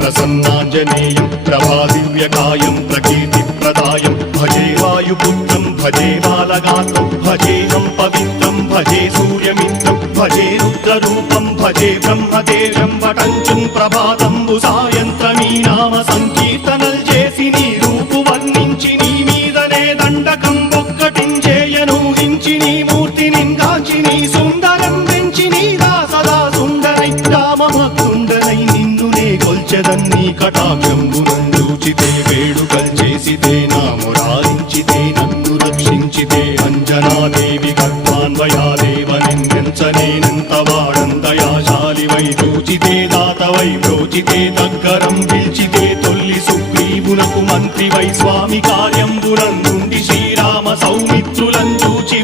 ప్రసన్నాంజనేయం ప్రభాదివ్యకాయం ప్రకీర్తిప్రదాయం భజే వాయుపుత్రం భజే బాలగాత్రం భజేహం పవిత్రం భజే సూర్యమిత్రం భజే రుద్రరూపం భజే బ్రహ్మదేవం వటంచుం ప్రభాతంబు సాయంత్రమీ నామ సంకీర్తనల్ చేసి నీ రూపు వర్ణించి నీ మీదనే దండకం ఒక్కటించేయనూహించి నీ మూర్తిని కాంచి నీ సుందరం పెంచి నీ దాసదా సుందరై రామభక్తుండరై నిన్నునే కొల్చెదన్నీ కటాక్షంబునందూచితే వేడుకల్ చేసితే నా మురారించితే నన్ను రక్షించితే అంజనాదేవి గర్భాన్వయాదేవనెంచనేనంత వాడందయాశాలివై చూచితే దాతవై బ్రోచితే దగ్గరం పిల్చితే తొల్లి సుగ్రీవునకు మంత్రివై స్వామి కార్యంబునందుండి శ్రీరామ సౌమిత్రులం చూచి